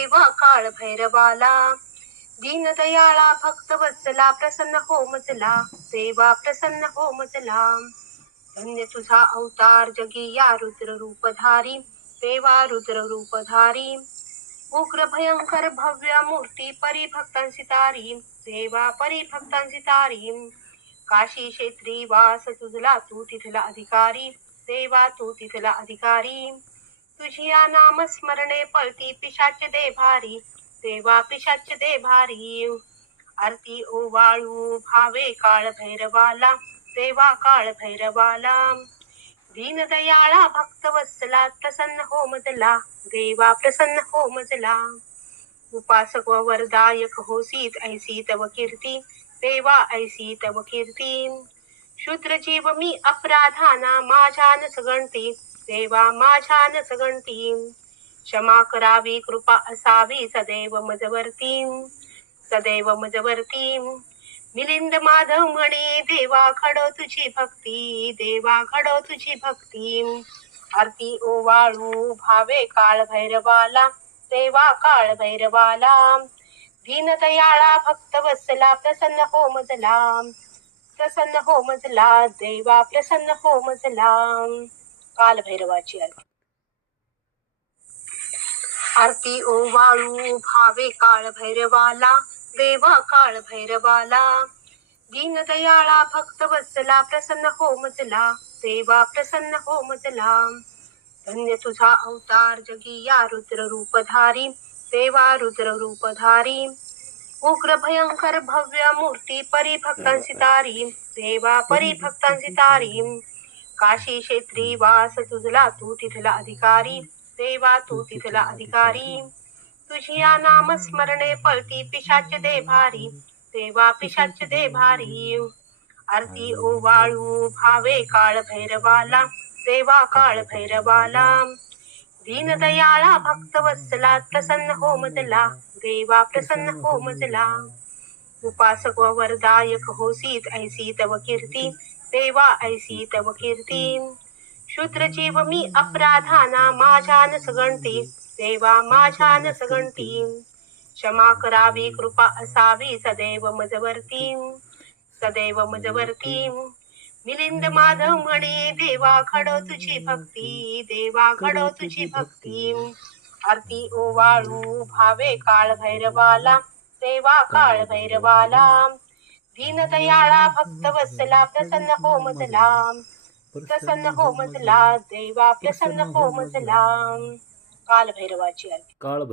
देवा काळ भैरवाला. दीनदयाळा भक्त वत्सला प्रसन्न हो मजला. देवा प्रसन्न हो मजला. धन्य तुझा अवतार जगी या रुद्र रूपधारी. देवा रुद्र रूपधारी. उग्र भयंकर भव्य मूर्ती परिभक्तांची तारी. देवा परिभक्तांची तारी. काशी क्षेत्री वास तुझला तू तिथला अधिकारी. देवा तू तिथला अधिकारी. तुझी या नाम स्मरणे पळती पिशाच दे भारी. देवा पिशाच दे भारी. आरती ओवाळू भावे काळ भैरवाला. देवा काळ भैरवाला. दीनदयाळा भक्त वत्सला प्रसन्न हो मजला. देवा प्रसन्न हो मजला. उपासक व वरदायक होसीत ऐसी तव कीर्ती. देवा ऐसी तव कीर्ती. शूद्र जीव मी अपराधाना माझ्या न सगणती. देवा माझ्या न सगणती. क्षमा करावी कृपा असावी सदैव मजवरती. सदैव मजवरती. मिलिंद माधव म्हणे देवा घडो तुझी भक्ती. देवा घडो तुझी भक्ती. आरती ओवाळू भावे काळ भैरवाला. देवा काळ भैरवाला. दीनदयाळा भक्त वत्सला प्रसन्न हो मजला. प्रसन्न हो मजला. देवा प्रसन्न हो मजला. काल भैरवाची आरती. आरती ओवाळू भावे काळ भैरवाला. देवा काळ भैरवाला. दीनदयाळा भक्त वत्सला प्रसन्न हो मजला. देवा प्रसन्न हो मजला. धन्य तुझा अवतार जगी या रुद्र रूपधारी. देवा रुद्र रूपधारी. उग्र भयंकर भव्य मूर्ती परिभक्तांची तारी. देवा परिभक्तांची तारी. काशी क्षेत्री वास तुझला तू तिथला अधिकारी. देवा तू तिथला अधिकारी. तुझी या नाम स्मरणे पळती पिशाच दे भारी. देवा पिशाच दे भारी. आरती ओवाळू भावे काळ भैरवाला. देवा काळ भैरवाला. दीनदयाळा भक्त वत्सला प्रसन्न हो मजला. देवा प्रसन्न हो मजला. उपासक व वरदायक होसीत ऐसी तव कीर्ती. देवा ऐसी तव कीर्ती. शूद्र जीव मी अपराधाना माझ्या न सगणती. देवा माझ्या न सगणती. क्षमा करावी कृपा असावी सदैव मजवरती. सदैव मजवरती. मिलिंद माधव म्हणे देवा घडो तुझी भक्ती. देवा घडो तुझी भक्ती. आरती ओवाळू भावे काळ भैरवाला. देवा काळ भैरवाला. दीनदयाळा भक्त वत्सला प्रसन्न हो मजला. प्रसन्न हो मजला. देवा प्रसन्न हो मजला. काल भैरवाची आरती.